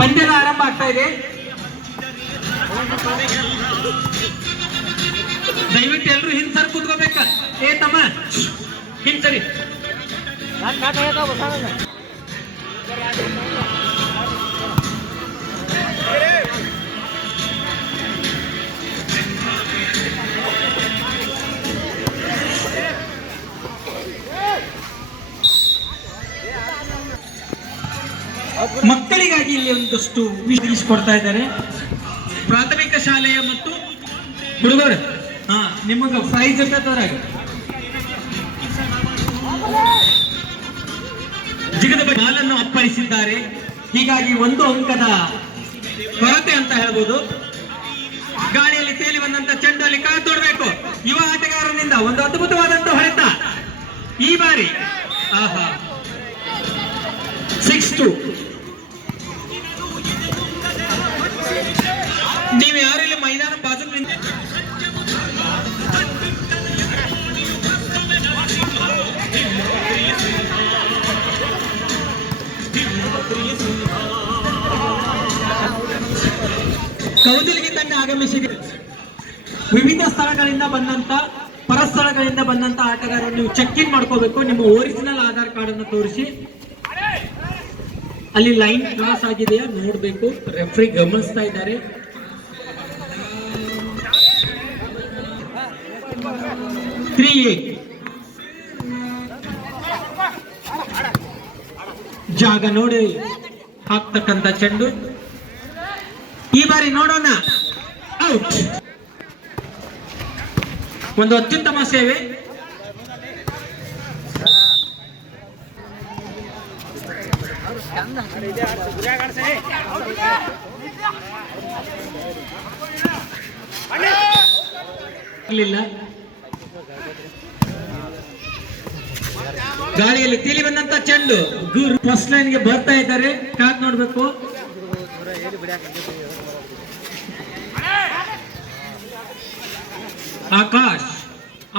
ಪಂದ್ಯದ ಆರಂಭ ಆಗ್ತಾ ಇದೆ. ದಯವಿಟ್ಟು ಎಲ್ಲರೂ ಹಿಂಸರ್ ಕೂತ್ಕೋಬೇಕ. ಏ ತಮ್ಮ ಹಿಂಸರಿ. ಮಕ್ಕಳಿಗಾಗಿ ಇಲ್ಲಿ ಒಂದಷ್ಟು ಕೊಡ್ತಾ ಇದ್ದಾರೆ. ಪ್ರಾಥಮಿಕ ಶಾಲೆಯ ಮತ್ತು ಹುಡುಗರು ನಿಮಗ ಪ್ರೈಸ್ ಇರ್ತದವ್ರಾಗ ಜಿಗದ ಹಾಲನ್ನು ಅಪ್ಪಳಿಸಿದ್ದಾರೆ. ಹೀಗಾಗಿ 1 ಅಂಕದ ಕೊರತೆ ಅಂತ ಹೇಳ್ಬೋದು. ಗಾಳಿಯಲ್ಲಿ ತೇಲಿ ಬಂದಂತ ಚೆಂಡಲ್ಲಿ ಕಾತೊಡಬೇಕು. ಯುವ ಆಟಗಾರನಿಂದ ಒಂದು ಅದ್ಭುತವಾದಂತ ಹೊಡೆತ ಈ ಬಾರಿ. 6-2. ನೀವು ಯಾರಿಲ್ಲಿ ಮೈದಾನ ಬಾಜು ಕೌದಲಿಗೆ ತಂಡ ಆಗಮಿಸಿದೆ. ವಿವಿಧ ಸ್ಥಳಗಳಿಂದ ಬಂದಂತ ಪರಸ್ಥಳಗಳಿಂದ ಬಂದಂತ ಆಟಗಾರರು ನೀವು ಚೆಕ್ ಇನ್ ಮಾಡ್ಕೋಬೇಕು. ನಿಮ್ಮ ಒರಿಜಿನಲ್ ಆಧಾರ್ ಕಾರ್ಡ್ ಅನ್ನು ತೋರಿಸಿ. ಅಲ್ಲಿ ಲೈನ್ ಕ್ರಾಸ್ ಆಗಿದೆಯಾ ನೋಡ್ಬೇಕು. ರೆಫ್ರಿ ಗಮನಿಸ್ತಾ ಇದ್ದಾರೆ. ಜಾಗ ನೋಡಿ ಹಾಕ್ತಕ್ಕಂತ ಚೆಂಡು. ಈ ಬಾರಿ ನೋಡೋಣ. ಔಟ್. ಒಂದು ಅತ್ಯುತ್ತಮ ಸೇವೆ. ಗಾಳಿಯಲ್ಲಿ ತೇಲಿ ಬಂದಂತ ಚೆಂಡು ಫಸ್ಟ್ ಲೈನ್ಗೆ ಬರ್ತಾ ಇದ್ದಾರೆ. ಕಾದ್ ನೋಡ್ಬೇಕು.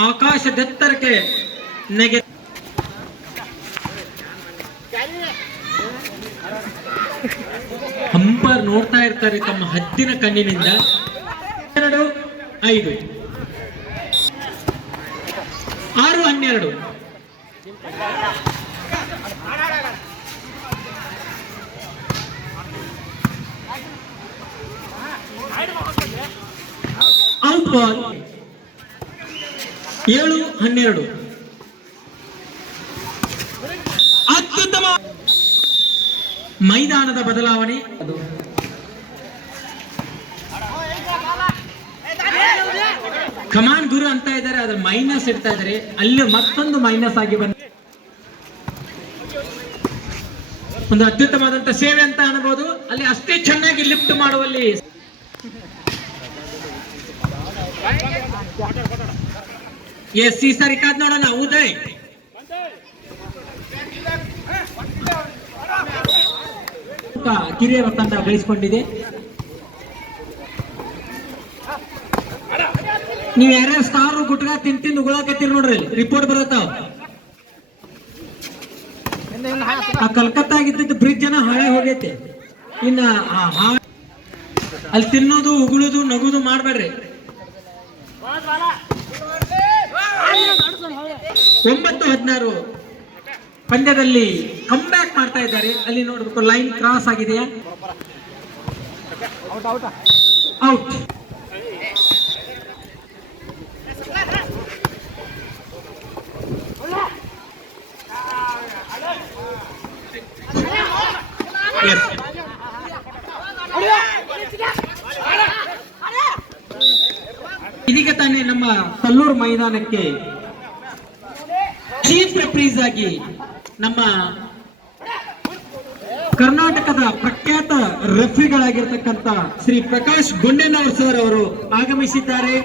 ಆಕಾಶದೆತ್ತರಕ್ಕೆ ನೆಗೆ. ಅಂಪೈರ್ ನೋಡ್ತಾ ಇರ್ತಾರೆ ತಮ್ಮ ಹದ್ದಿನ ಕಣ್ಣಿನಿಂದ. 2-5. 6-12. Out ball. 7-12. ಅತ್ಯುತ್ತಮ ಮೈದಾನದ ಬದಲಾವಣೆ. ಕಮಾನ್ ಗುರು ಅಂತ ಇದ್ದಾರೆ. ಅದ್ರ ಮೈನಸ್ ಇಡ್ತಾ ಇದ್ದಾರೆ. ಅಲ್ಲಿ ಮತ್ತೊಂದು ಮೈನಸ್ ಆಗಿ ಬಂದ ಒಂದು ಅತ್ಯುತ್ತಮವಾದಂತ ಸೇವೆ ಅಂತ ಅನ್ಬೋದು. ಅಲ್ಲಿ ಅಷ್ಟೇ ಚೆನ್ನಾಗಿ ಲಿಫ್ಟ್ ಮಾಡುವಲ್ಲಿ ಎಸ್. ಈ ಸರಿ ಕಾದ್ ನೋಡೋಣ. ಉದಯ್ ಕಿರಿಯರ ತಂಡ ಗಳಿಸಿಕೊಂಡಿದೆ. ನೀವ್ ಯಾರ್ಯಾರು ಸ್ಟಾರ್ ಗುಟ್ಗ ತಿಂದು ಉಗುಳಾಕತ್ತೀರಿ ನೋಡ್ರಿ. ರಿಪೋರ್ಟ್ ಬರತ್ತಾವ. ಆ ಕಲ್ಕತ್ತಾ ಆಗಿದ್ದ ಬ್ರಿಡ್ಜ್ ಅನ್ನ ಹಾಳೆ ಹೋಗೈತೆ. ಇನ್ನ ಅಲ್ಲಿ ತಿನ್ನೋದು ಉಗುಳುದು ನಗುದು ಮಾಡ್ಬೇಡ್ರಿ. 9-16 ಪಂದ್ಯದಲ್ಲಿ ಕಮ್ ಬ್ಯಾಕ್ ಮಾಡ್ತಾ ಇದ್ದಾರೆ. ಅಲ್ಲಿ ನೋಡ್ಬೇಕು ಲೈನ್ ಕ್ರಾಸ್ ಆಗಿದೆಯಾ. ಔಟ್. ಇದೀಗ ತಾನೇ ನಮ್ಮ ಕಲ್ಲೂರು ಮೈದಾನಕ್ಕೆ ಚೀಫ್ ರೆಫ್ರೀಸ್ ಆಗಿ ನಮ್ಮ ಕರ್ನಾಟಕದ ಪ್ರಖ್ಯಾತ ರೆಫ್ರಿಗಳಾಗಿರ್ತಕ್ಕಂಥ ಶ್ರೀ ಪ್ರಕಾಶ್ ಗುಂಡೇನವರ್ ಸರ್ ಅವರು ಆಗಮಿಸಿದ್ದಾರೆ.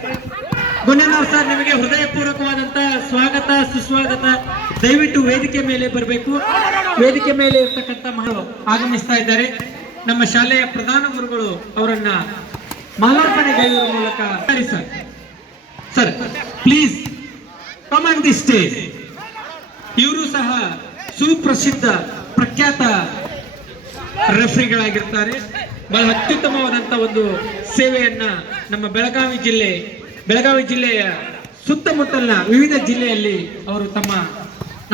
ಗುಂಡೇನವರ್ ಸರ್, ನಿಮಗೆ ಹೃದಯಪೂರ್ವಕವಾದಂತಹ ಸ್ವಾಗತ ಸುಸ್ವಾಗತ. ದಯವಿಟ್ಟು ವೇದಿಕೆ ಮೇಲೆ ಬರಬೇಕು. ವೇದಿಕೆ ಮೇಲೆ ಇರ್ತಕ್ಕಂಥ ಮಕ್ಕಳು ಆಗಮಿಸ್ತಾ ಇದ್ದಾರೆ. ನಮ್ಮ ಶಾಲೆಯ ಪ್ರಧಾನ ಗುರುಗಳು ಅವರನ್ನ ಮಾಲಾರ್ಪಣೆಗೈಯುವ ಮೂಲಕ sir please come on the stage. ಇವರು ಸಹ ಸುಪ್ರಸಿದ್ಧ ಪ್ರಖ್ಯಾತ ರೆಫ್ರಿಗಳಾಗಿರ್ತಾರೆ. ಬಹಳ ಅತ್ಯುತ್ತಮವಾದಂತ ಒಂದು ಸೇವೆಯನ್ನ ನಮ್ಮ ಬೆಳಗಾವಿ ಜಿಲ್ಲೆಯ ಸುತ್ತಮುತ್ತಲಿನ ವಿವಿಧ ಜಿಲ್ಲೆಯಲ್ಲಿ ಅವರು ತಮ್ಮ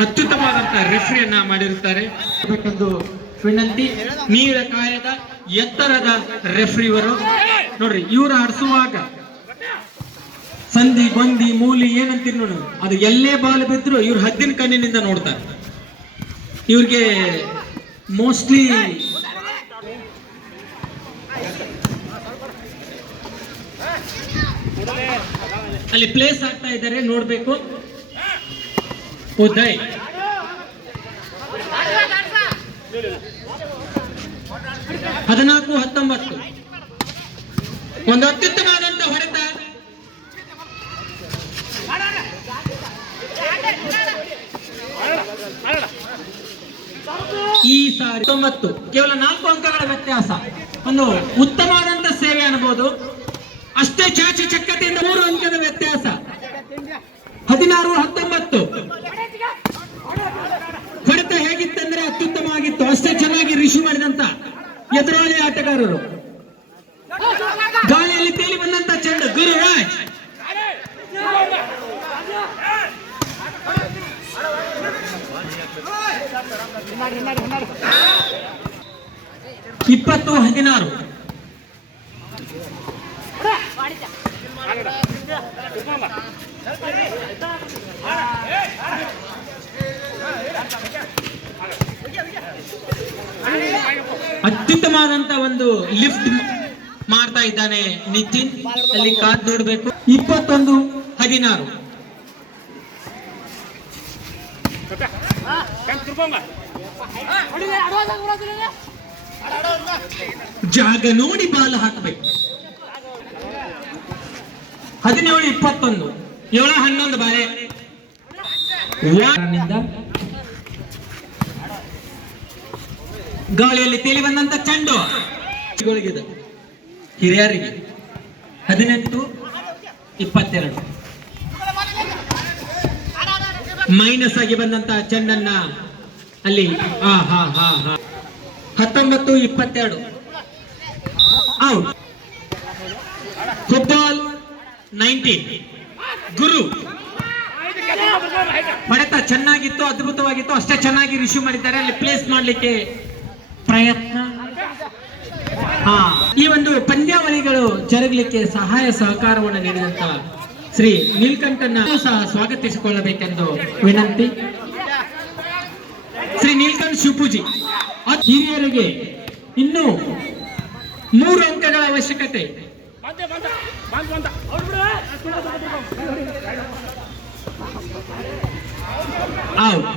ಅತ್ಯುತ್ತಮವಾದಂತಹ ರೆಫ್ರಿಯನ್ನ ಮಾಡಿರುತ್ತಾರೆ. ಬೇಕೆಂದು ವಿನಂತಿ. ನೀರ ಕಾಯದ ಎತ್ತರದ ರೆಫ್ರಿವರು ನೋಡ್ರಿ, ಇವರು ಆಡಿಸುವಾಗ ಸಂಧಿ ಗೊಂದಿ ಮೂಲಿ ಏನಂತೀರಿ ನೋಡಿ, ಅದು ಎಲ್ಲೇ ಬಾಲ್ ಬಿದ್ರು ಇವ್ರು ಹದ್ದಿನ ಕಣ್ಣಿನಿಂದ ನೋಡ್ತಾರೆ. ಇವ್ರಿಗೆ ಮೋಸ್ಟ್ಲಿ ಅಲ್ಲಿ ಪ್ಲೇಸ್ ಆಗ್ತಾ ಇದ್ದಾರೆ, ನೋಡ್ಬೇಕು. ಉದಯ್ 14-19 ಒಂದು ಅತ್ಯುತ್ತಮವಾದಂತ ಹೊಡೆತ. ಈ ಸಾರಿ 9 ಕೇವಲ 4 ಅಂಕಗಳ ವ್ಯತ್ಯಾಸ. ಒಂದು ಉತ್ತಮವಾದಂತ ಸೇವೆ ಅನ್ಬೋದು. ಅಷ್ಟೇ ಚಾಚು ಚಕ್ಕತೆಯಿಂದ 3 ಅಂಕದ ವ್ಯತ್ಯಾಸ. 16-19 ಹೊಡೆತ ಹೇಗಿತ್ತಂದ್ರೆ ಅತ್ಯುತ್ತಮವಾಗಿತ್ತು. ಅಷ್ಟೇ ಚೆನ್ನಾಗಿ ರಿಸೀವ್ ಮಾಡಿದಂತ ಎದುರಾಳಿ ಆಟಗಾರರು. ಗಾಳಿಯಲ್ಲಿ ತೇಲಿ ಬಂದಂತ ಚೆಂಡು ಗುರುರಾಜ್. ಇಪ್ಪತ್ತು 16 ಅತ್ಯುತ್ತಮವಾದಂತ ಒಂದು ಲಿಫ್ಟ್ ಮಾಡ್ತಾ ಇದ್ದಾನೆ ನಿತಿನ್. ಅಲ್ಲಿ ಕಾದ್ ನೋಡ್ಬೇಕು. 21-16 ಜಾಗ ನೋಡಿ ಬಾಲ್ ಹಾಕಬೇಕು. 17-21 7-11 ಬಾರೆ ಗಾಳಿಯಲ್ಲಿ ತೇಲಿ ಬಂದಂತ ಚೆಂಡು ಹಿರಿಯರಿಗೆ. 18-22 ಮೈನಸ್ ಆಗಿ ಬಂದಂತ ಚೆಂಡನ್ನ ಅಲ್ಲಿ 19-22 ಔಟ್. ಫುಟ್ಬಾಲ್ 19 ಗುರು. ಹೊಡೆತ ಚೆನ್ನಾಗಿತ್ತು, ಅದ್ಭುತವಾಗಿತ್ತು. ಅಷ್ಟೇ ಚೆನ್ನಾಗಿ ರಿಸೀವ್ ಮಾಡಿದ್ದಾರೆ. ಅಲ್ಲಿ ಪ್ಲೇಸ್ ಮಾಡ್ಲಿಕ್ಕೆ ಪ್ರಯತ್ನ. ಈ ಒಂದು ಪಂದ್ಯಾವಳಿಗಳು ಜರುಗಲಿಕ್ಕೆ ಸಹಾಯ ಸಹಕಾರವನ್ನು ನೀಡಿದಂತ ಶ್ರೀ ನೀಲ್ಕಂಠನ ಸಹ ಸ್ವಾಗತಿಸಿಕೊಳ್ಳಬೇಕೆಂದು ವಿನಂತಿ. ಶ್ರೀ ನೀಲ್ಕಂಠ ಶಿವಪೂಜಿ. ಹಿರಿಯರಿಗೆ ಇನ್ನೂ 3 ಅಂಕಗಳ ಅವಶ್ಯಕತೆ. ಔಟ್.